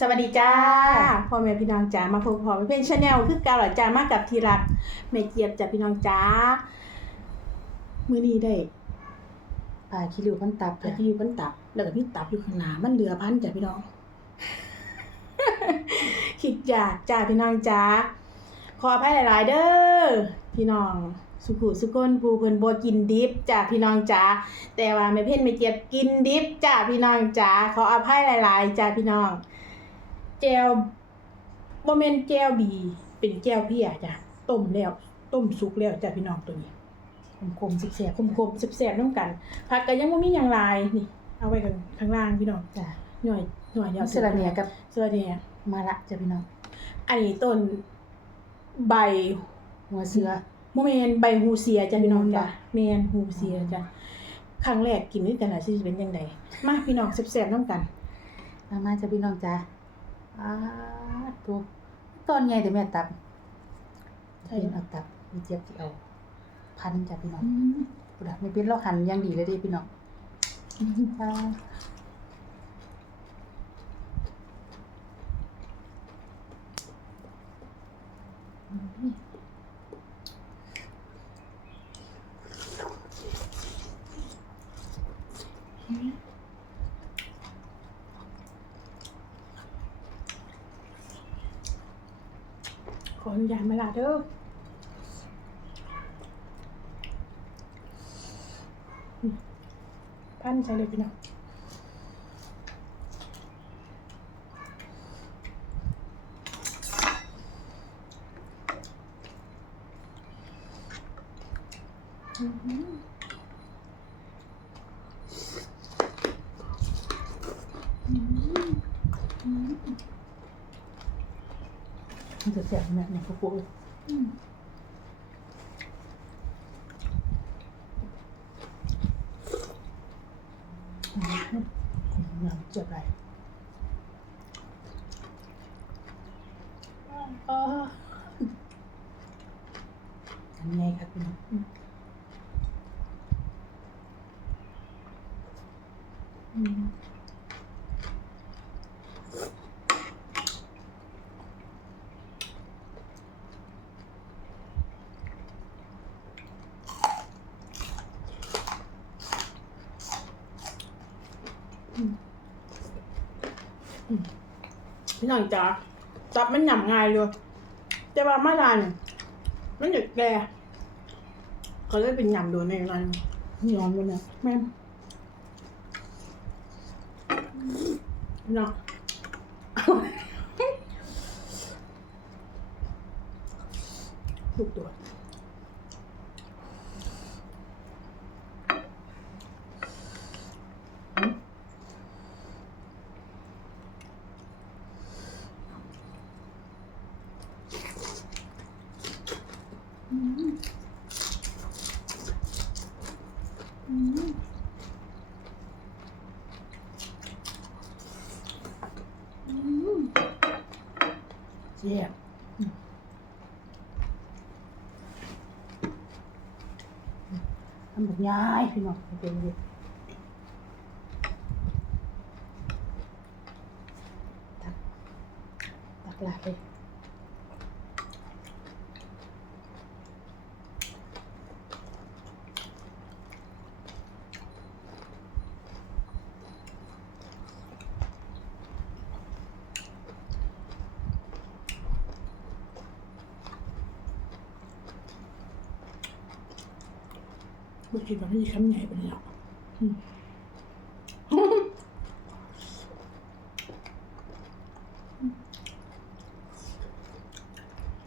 สวัสดีจ้าพ่อแม่พี่น้องจ้ามาพบพอเป็นชาแนลคือเกาหลีจ้ามากับทีรักแม่เกียบจ้าพี่น้องจ้ามื้อนี้ได้ปลาคิริวพันตับปลาที่อยู่บนตับ แล้วก็พี่ตับอยู่ข้างหน้ามันเหลือพันจ้าพี่น้อง คิดอยากจ้าพี่น้องจ้าขออภัยหลาย ๆ เด้อพี่น้องสุขุสุคนผู้เพิ่นบ่กินดิบจ้าพี่น้องจ้าแต่ว่าแม่เพ่นแม่เกียบกินดิบจ้าพี่น้องจ้าขออภัยหลาย ๆจ้าพี่น้องแจวบ่แม่นแจวบี เป็นแจวเพียจ้ะต้มแล้วต้มสุกแล้วจ้ะพี่น้องตัวนี้คมๆสิบเสียบคมๆแซ่บๆนํกันผักก็ยังบ่มีหยังหลายนี่เอาไว้กันข้างล่างพี่น้องจ้ะหน่อยหน่อยเดียวเสระเนียกับเสระเนียมาละจ้ะพี่น้องอันนี้ต้นใบหัวเสือบ่แม่นใบฮูเซียจ้ะพี่น้องจ้ะบ่แม่นฮูเซียจ้ะครั้งแรกกินด้วยกันน่ะสิเป็นจังไดมาพี่น้องแซ่บๆนํกันมามาจ้ะพี่น้องจ้ะ อ้าตัวตอนใหญ่แต่แม่ตับใช่เป็นเอาตับมีเจี๊ยบที่เอาพันจ้ะพี่น้องปุดะไม่เป็นเราหั่นอย่างดีเลยเดิพี่น้อง ขออนุญาตมาลาเด้อพันใส่เลยพี่น้องอื้อหือ มันจะแซ่บแม่เนี่ยพวกพวกอืมน้ำเจี๊ยบไรอ๋ออันไงครับพี่น้อง อืม พี่น้องจ๋าจับมันหยำง่ายเลยแต่ว่ามาลานมันเด็กแกเขาเลยเป็นหยำโดนในนั้นยอมเลยเนี่ยแม่นเนาะลูกตัว เจี๊ยบทำแบบย้ายพี่น้องเป็นเลยตักตักลาเลย เมื่อกินมันไม่มีคำใหญ่ไปแล้วอืม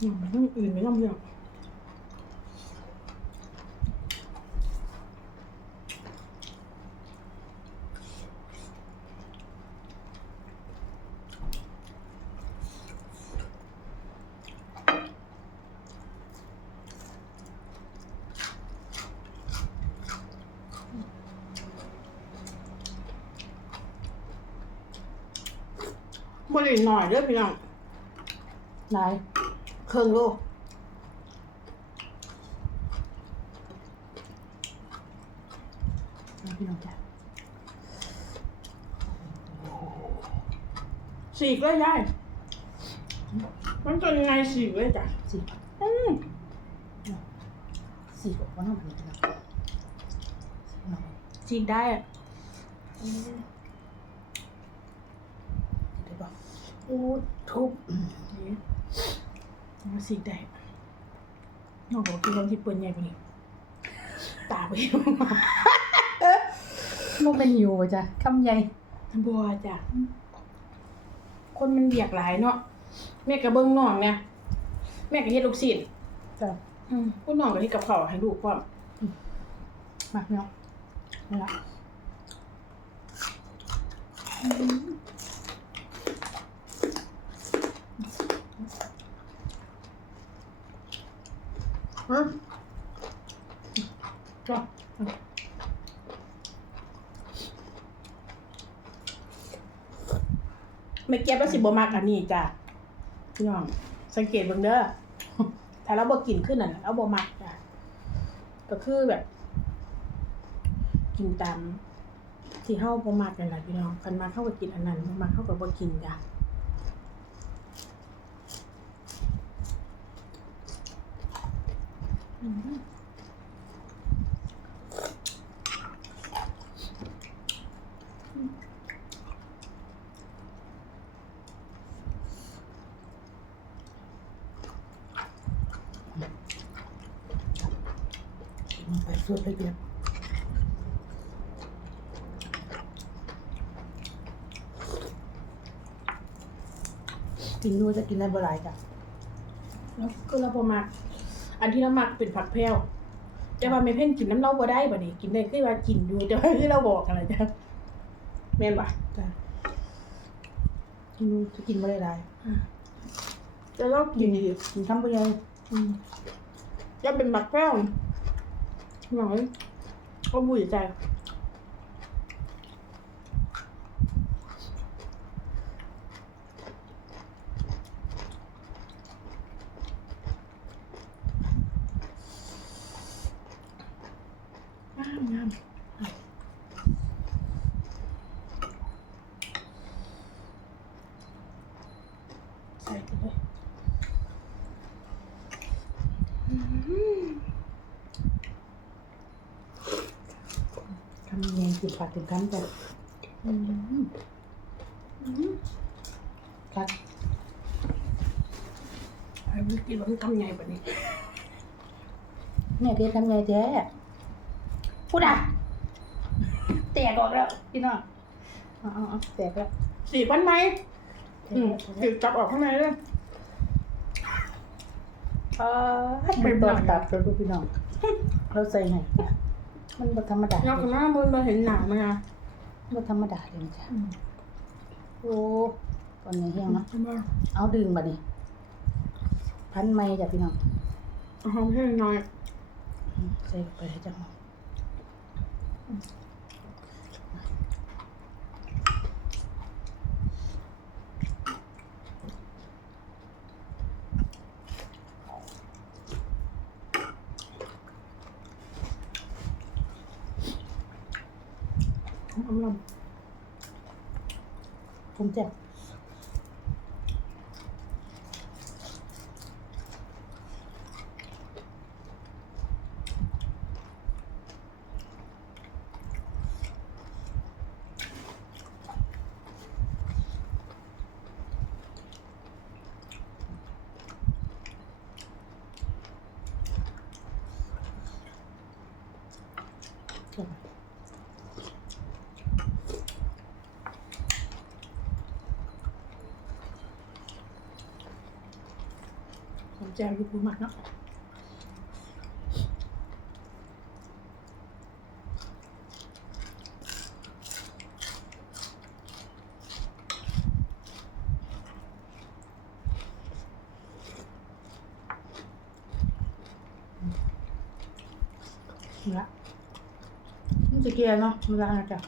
อืมมันต้องอื่นไม่ต้องเยอะ บริหน่อยเด้อพี่น้องหลายเครื่องโลนะพี่น้องจ้ะสีกเลยยายมันเป็นยังไงสีกเลยจ้ะสิอืมสิบอกว่าน้องเป็นพี่น้องน้องสีกได้อะ ได้บ อกโอ้ทุบนี่มันสีกได้น้องบอกกินความที่เปิดใหญ่กว่านี้ตาไปมันเป็นหิวอะจ้ะคำใหญ่บัวจ้ะ คนมันเบียกหลายเนาะแม่กระเบิ้งน้องเนี่ยแม่ก็เฮ็ดลูกศิษย์จ้ะอืมผู้น้องก็เฮ็ดกับข้าวให้ลูกพร้อมมาพี่น้องนี่ละ อืมจ้ะแม่เก็บแล้วสิบ่มักอันนี้จ้ะพี่น้อง สังเกตเบิ่งเด้อถ้าเราบ่กินขึ้นน่ะเราบ่มักจ้ะก็คือแบบ กินตามที่เฮาบ่มักนั่นแหละพี่น้องคันมาเข้าก็กินอันนั้นบ่มักเข้าก็บ่กินจ้ะอืม มัน ไปสุดเลยเดียวกินดูจะกินได้บ่หลายจ้ะแล้วคือเราบ่มัก อันที่เรามักเป็นผักแพรวแต่ว่าแม่เพ่นกินน้ำเล่าบ่ได้บัดนี้กินได้คือว่ากินอยู่แต่ว่าคือเราบอกอะไรจ้ะแม่นบ่จ้ะกินดูจะกินบ่ได้หลายจะเรากินดีกินคำบ่ใหญ่อืมจะเป็นผักแพรวหน่อยก็บุยใจามงามใส่ไปเลยอืมคำใหญ่กินผักกินคำจ้ะอืมอืมผักไอ้วิกินมันทำไงแบบนี้แม่เพชรทำไงแท้ พูดอะแตกออกแล้วพี่น้องเอาเอาเอาแตกแล้วสี่พันไหมแตอืมกแล้วถือจับออกข้างในเลยเออมันตอนตับเลยพี่น้องเราใส่ไงมันบ่ธรรมดานอกจากนั้นมันมาเห็นหนามันนะบ่ธรรมดาเลยนะจ้ะโอ้ตอนนี้เฮียงเนาะใช่ไหมเอาดึงบัดนี้พันไม้จ้ะพี่น้องเอาหอมให้หน่อยอืมใส่ไปให้จังหวะเอาล ผมเจ่บจ้ะำหอมแจ่วอยู่ปูหมักเนาะนี่ละมันจะเกลียเนาะมันละนะจ๊ะ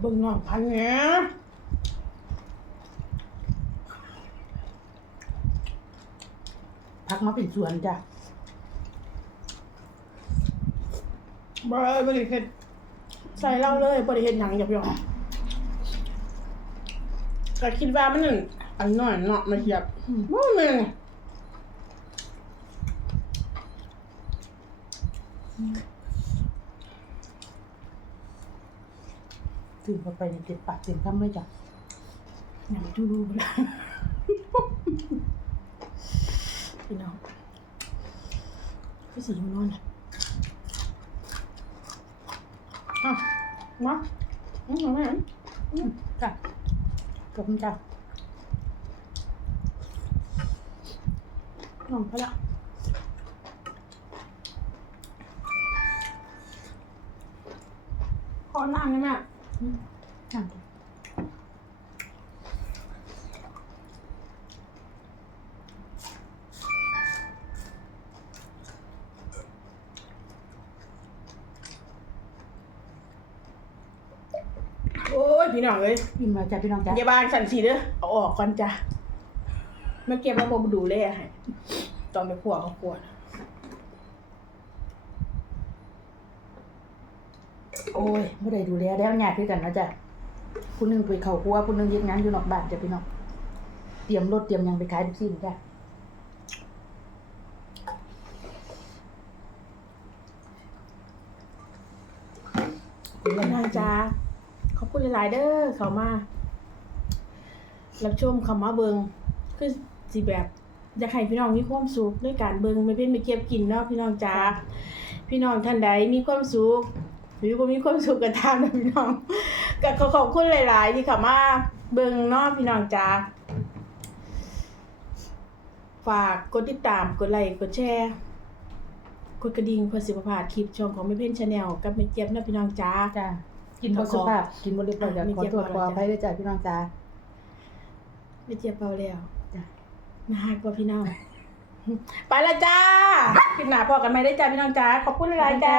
เบิ่งน้องพันเนี้ยพักมาเป็นสวนจ้ะบริบริเห็นใส่เหล้าเลยบริเห็ดหนังหยาบหยอกก็คิดว่ามันนั่นอันน้อยเนาะมาเทียบว่ามัน Mm-hmm. ถือเข้าไปในติดปากเต็มคำเลยจ้ะอย่ามาดูดูบ่ล่ะพี่น้องคือสิอยู่นอนน่ะอะมาอืมเอาแม่อืมจ้ะขอบคุณจ้ะน้องพอละขอน้ำได้ไหมอืม จ้ะโอ้ยพี่น้องเอ้ยอิ่มแล้วจ้ะพี่น้องจ้ะอย่าบางสันสีเด้อเอาออกก่อนจ้ะเมื่อกี้มาบดูแลให้ตอนไปขัวเขาขวด โอ้ยไม่ได้ดูแลแล้วญาติพี่กันนะจ้ะผู้หนึงไปเขาครัวผู้หนึงเฮ็ดงานอยู่นอกบ้านจ้ะพี่น้องเตรียมรถเตรียมยังไปขายทุกสิ่งจ้ะพี่น้องจ้าขอบคุณหลายๆเด้อเขามารับชมคำว่าเบิงคือสิแบบอยากให้พี่น้องมีความสุขด้วยการเบิงไม่เป็นไม่เก็บกินเนาะพี่น้องจ้าพี่น้องท่านใดมีความสุข หรือบ่มีความสุขก็ตามนะพี่น้องก็ขอขอบคุณหลาย ๆ ที่เข้ามาเบิงเนาะพี่น้องจ้าฝากกดติดตามกดไลค์กดแชร์กดกระดิ่งเพื่อสิบพลาดคลิปช่องของแม่เพ่นชาแนลกับแม่เจี๊ยบนะพี่น้องจ้าจ้ะกินบ่สุภาพกินบ่เรียบร้อยจ้ะไม่ขอเจ็บโทษขออภัยด้วยจ้ะพี่น้องจ้ะไม่เจี๊ยบเบาแล้วจ้ะนะฮะกว่าพี่น้องไปละจ้าคลิปหน้าพอกันไหมได้จ้าพี่น้องจ้าขอบคุณหลายๆจ้า